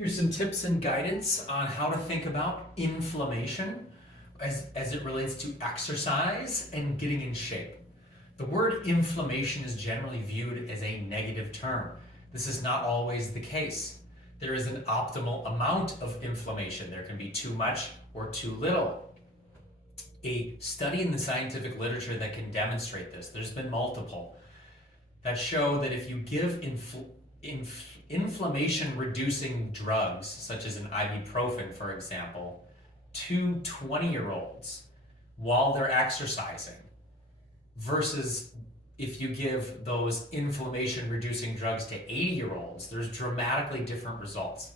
Here's some tips and guidance on how to think about inflammation as it relates to exercise and getting in shape. The word inflammation is generally viewed as a negative term. This is not always the case. There is an optimal amount of inflammation. There can be too much or too little. A study in the scientific literature that can demonstrate this, there's been multiple, that show that if you give inflammation reducing drugs, such as an ibuprofen, for example, to 20-year-olds while they're exercising, versus if you give those inflammation reducing drugs to 80-year-olds, there's dramatically different results.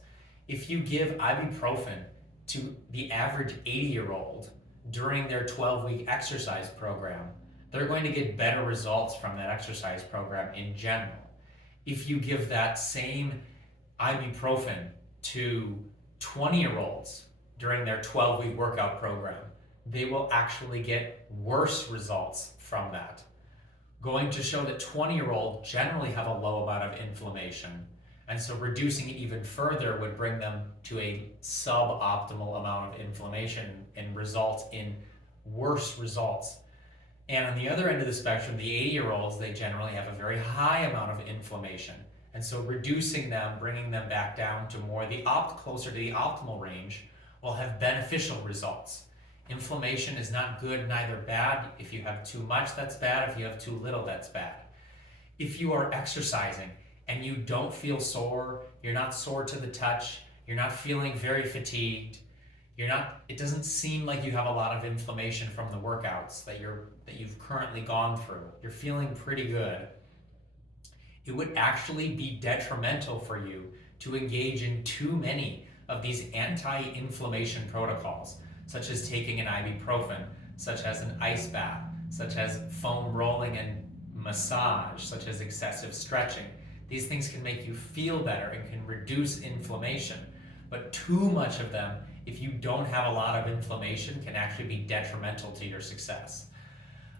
If you give ibuprofen to the average 80-year-old during their 12-week exercise program, they're going to get better results from that exercise program in general. If you give that same ibuprofen to 20-year-olds during their 12-week workout program, they will actually get worse results from that. Going to show that 20-year-olds generally have a low amount of inflammation, and so reducing it even further would bring them to a suboptimal amount of inflammation and result in worse results. And on the other end of the spectrum, the 80-year-olds, they generally have a very high amount of inflammation. And so reducing them, bringing them back down to more closer to the optimal range will have beneficial results. Inflammation is not good, neither bad. If you have too much, that's bad. If you have too little, that's bad. If you are exercising and you don't feel sore, you're not sore to the touch, you're not feeling very fatigued, it doesn't seem like you have a lot of inflammation from the workouts that you've currently gone through. You're feeling pretty good. It would actually be detrimental for you to engage in too many of these anti-inflammation protocols, such as taking an ibuprofen, such as an ice bath, such as foam rolling and massage, such as excessive stretching. These things can make you feel better and can reduce inflammation, but too much of them, if you don't have a lot of inflammation, can actually be detrimental to your success.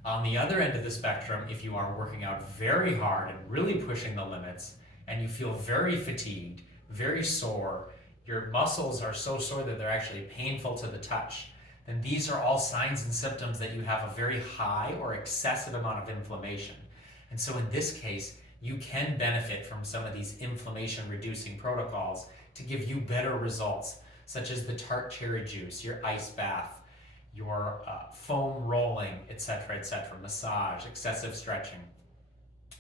On the other end of the spectrum, if you are working out very hard and really pushing the limits, and you feel very fatigued, very sore, your muscles are so sore that they're actually painful to the touch, then these are all signs and symptoms that you have a very high or excessive amount of inflammation. And so in this case, you can benefit from some of these inflammation reducing protocols to give you better results, such as the tart cherry juice, your ice bath, your foam rolling, etc., massage, excessive stretching.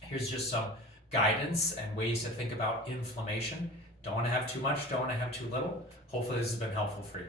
Here's just some guidance and ways to think about inflammation. Don't want to have too much, don't want to have too little. Hopefully this has been helpful for you.